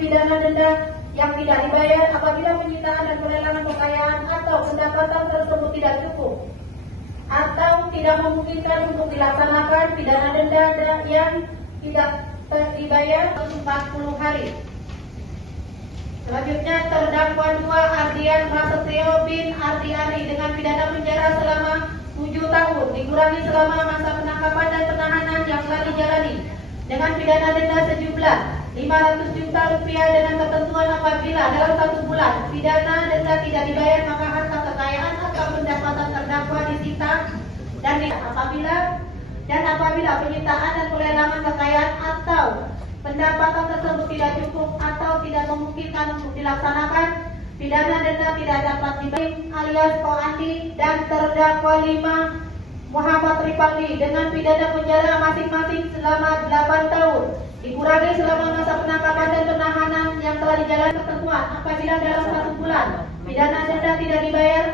pidana denda yang tidak dibayar apabila penyitaan dan pelelangan kekayaan atau pendapatan tersebut tidak cukup atau tidak memungkinkan untuk dilaksanakan pidana denda yang tidak dibayar 40 hari. Selanjutnya terdakwa 2 Ardian Prasetyo bin Ardiani dengan pidana penjara selama 7 tahun dikurangi selama masa penangkapan dan penahanan yang telah dijalani dengan pidana denda sejumlah 500 juta rupiah dengan ketentuan apabila dalam 1 bulan pidana denda tidak dibayar maka harta kekayaan atau pendapatan terdakwa disita dan apabila penyitaan dan pelelangan kekayaan atau pendapatan tersebut tidak cukup atau tidak memungkinkan untuk dilaksanakan pidana denda tidak dapat dibayar alias Koandi dan terdakwa 5 Muhammad Rifandi dengan pidana penjara masing-masing selama 8 tahun dikurangi selama masa penangkapan dan penahanan yang telah dijalani ketentuan apabila dalam 1 bulan pidana denda tidak dibayar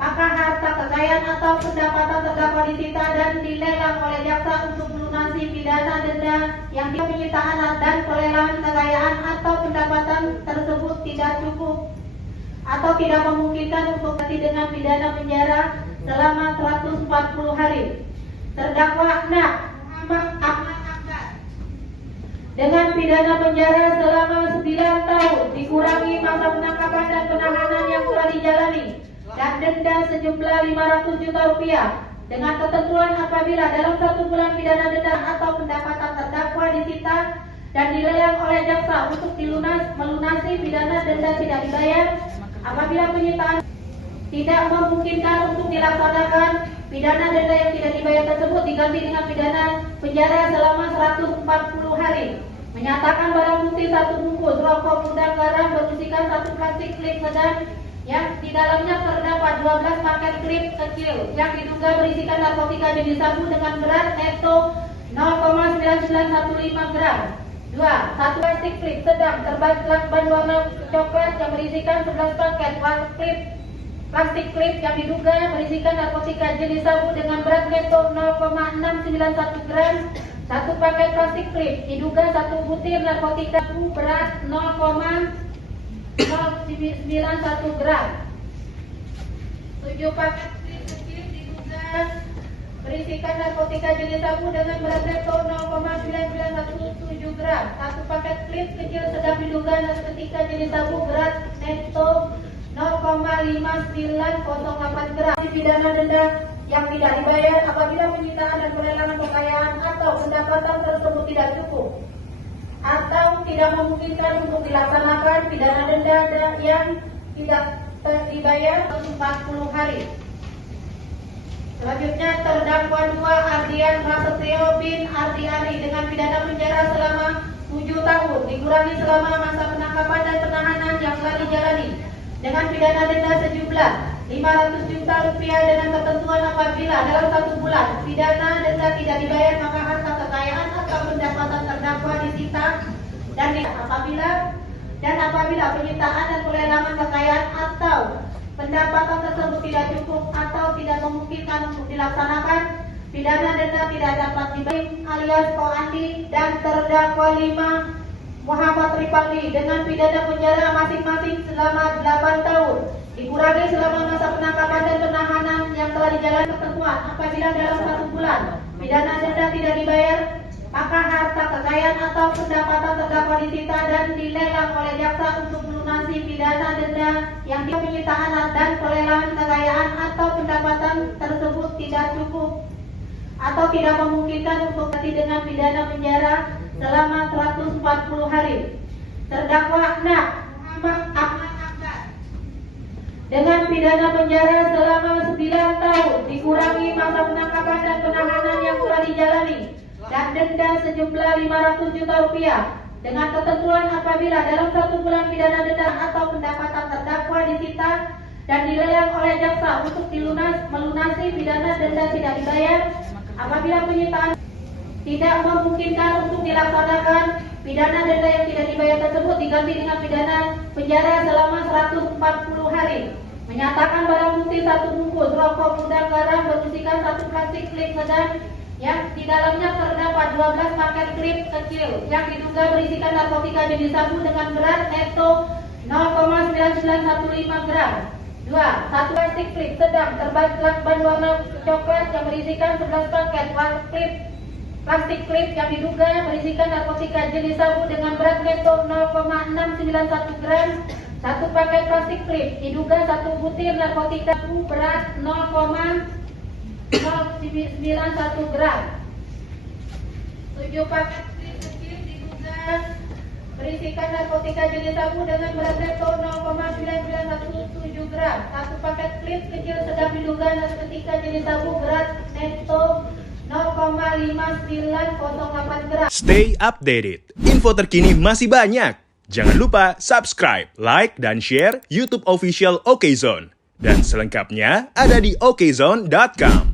maka harta kekayaan atau pendapatan terdakwa disita dan dilelang oleh jaksa untuk melunasi pidana denda yang penyitaan dan pelelangan kekayaan atau pendapatan tersebut tidak cukup atau tidak memungkinkan untuk ganti dengan pidana penjara selama 140 hari. Terdakwa 6 Muhammad Ahmad Akbar dengan pidana penjara selama 9 tahun dikurangi masa penangkapan dan penahanan yang telah dijalani dan denda sejumlah 500 juta rupiah dengan ketentuan apabila dalam 1 bulan pidana denda atau pendapatan terdakwa disita dan dilelang oleh jaksa untuk melunasi pidana denda tidak dibayar apabila penyitaan tidak memungkinkan untuk dilaksanakan pidana denda yang tidak dibayar tersebut diganti dengan pidana penjara selama 140 hari. Menyatakan barang bukti 1 bungkus rokok udang garam berisikan 1 plastik klip sedang yang di dalamnya terdapat 12 paket klip kecil yang diduga berisikan narkotika jenis sabu dengan berat netto 0,9915 gram. 2. 1 plastik klip sedang terban warna coklat yang berisikan 11 paket klip plastik klip yang diduga berisikan narkotika jenis sabu dengan berat netto 0,691 gram. 1 paket plastik klip diduga 1 butir narkotika berat 0,091 gram. 7 paket klip kecil diduga berisikan narkotika jenis sabu dengan berat netto 0,9917 gram. 1 paket klip kecil sedang diduga narkotika jenis sabu berat netto 0,5908 gram. Pidana denda yang tidak dibayar apabila penyitaan dan pelelangan kekayaan atau pendapatan tersebut tidak cukup atau tidak memungkinkan untuk dilaksanakan pidana denda yang tidak dibayar 40 hari. Selanjutnya terdakwa 2 Ardian Prasetyo bin Ardiani dengan pidana penjara selama 7 tahun dikurangi selama masa penangkapan dan penahanan yang telah dijalani dengan pidana denda sejumlah 500 juta rupiah dengan ketentuan apabila dalam 1 bulan pidana denda tidak dibayar maka harta kekayaan atau pendapatan terdakwa disita dan apabila penyitaan dan pelelangan kekayaan atau pendapatan tersebut tidak cukup atau tidak memungkinkan untuk dilaksanakan pidana denda tidak dapat dibayar alias Koandi dan terdakwa 5 Muhammad Rifandi dengan pidana penjara masing-masing selama 8 tahun dikurangi selama masa penangkapan dan penahanan yang telah dijalani ketentuan apabila dalam 1 bulan pidana denda tidak dibayar maka harta kekayaan atau pendapatan terdakwa disita dan dilelang oleh jaksa untuk melunasi pidana denda yang penyitaan dan pelelangan kekayaan atau pendapatan tersebut tidak cukup atau tidak memungkinkan untuk ganti dengan pidana penjara selama 140 hari. Terdakwa 6 Muhammad Ahmad Akbar dengan pidana penjara selama 9 tahun dikurangi masa penangkapan dan penahanan yang telah dijalani dan denda sejumlah 500 juta rupiah dengan ketentuan apabila dalam 1 bulan pidana denda atau pendapatan terdakwa disita dan dilelang oleh jaksa untuk melunasi pidana denda tidak dibayar apabila penyitaan tidak memungkinkan untuk dilaksanakan pidana denda yang tidak dibayar tersebut diganti dengan pidana penjara selama 140 hari. Menyatakan barang bukti 1 bungkus rokok udang garam berisikan 1 plastik klip sedang yang di dalamnya terdapat 12 paket klip kecil yang diduga berisikan narkotika jenis sabu dengan berat neto 0,9915 gram. 2. Satu plastik klip sedang terban warna coklat yang berisikan 11 paket klip plastik klip yang diduga berisikan narkotika jenis sabu dengan berat neto 0,691 gram. Satu paket plastik klip diduga satu butir narkotika berat 0,091 gram. 7 paket klip kecil diduga berisikan narkotika jenis sabu dengan berat neto 0,9917 gram. Satu paket klip kecil sedang diduga narkotika jenis sabu berat neto 0,5908 gram. Stay updated. Info terkini masih banyak. Jangan lupa subscribe, like, dan share YouTube official OKZone. Dan selengkapnya ada di okezone.com.